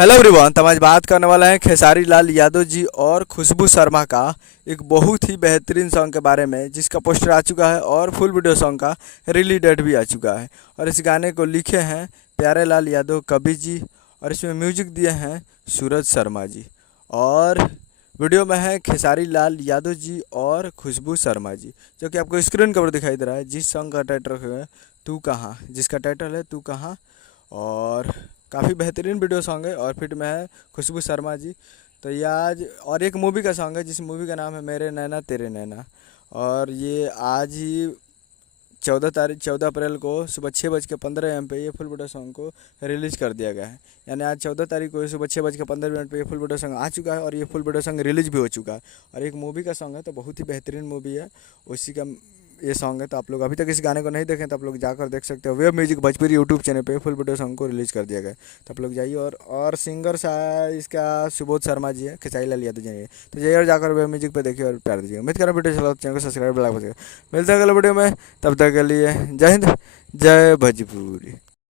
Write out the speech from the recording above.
Hello everyone. तो हम आज बात करने वाला है खेसारी लाल यादव जी और खुशबू शर्मा का एक बहुत ही बेहतरीन सॉन्ग के बारे में, जिसका पोस्टर आ चुका है और फुल वीडियो सॉन्ग का रिलीज डेट भी आ चुका है। और इस गाने को लिखे हैं प्यारे लाल यादव कवि जी, और इसमें म्यूजिक दिए हैं सूरज शर्मा जी। और वीडियो में है खेसारी लाल यादव जी और खुशबू शर्मा जी, जो कि आपको स्क्रीन कवर दिखाई दे रहा है। जिस सॉन्ग का टाइटल है तू कहाँ, जिसका टाइटल है तू कहाँ। और काफ़ी बेहतरीन वीडियो सॉन्ग है और फिट में है खुशबू शर्मा जी। तो ये आज और एक मूवी का सॉन्ग है, जिस मूवी का नाम है मेरे नैना तेरे नैना। और ये आज ही 14 अप्रैल को सुबह 6:15 AM पे ये फुल वीडियो सॉन्ग को रिलीज़ कर दिया गया है। यानी आज 14 तारीख को सुबह 6:15 पे ये फुल वीडियो सॉन्ग आ चुका है और ये फुल वीडियो सॉन्ग रिलीज भी हो चुका है। और एक मूवी का सॉन्ग है, तो बहुत ही बेहतरीन मूवी है, उसी का ये सॉन्ग है। तो आप लोग अभी तक इस गाने को नहीं देखें तो आप लोग जाकर देख सकते हो। Web music Bhojpuri YouTube channel पे फुल वीडियो सॉन्ग को रिलीज़ कर दिया गया है। तो आप लोग जाइए। और सिंगर इसका सुबोध शर्मा जी है, खेसारी लाल यादव जी है। तो जाइए और जाकर वेब म्यूजिक पे देखिए और प्यार दीजिए। उम्मीद करें वीडियो चला तो चैनल को सब्सक्राइब लाइक। मिलते हैं अगले वीडियो में, तब तक के लिए जय हिंद, जय भोजपुरी।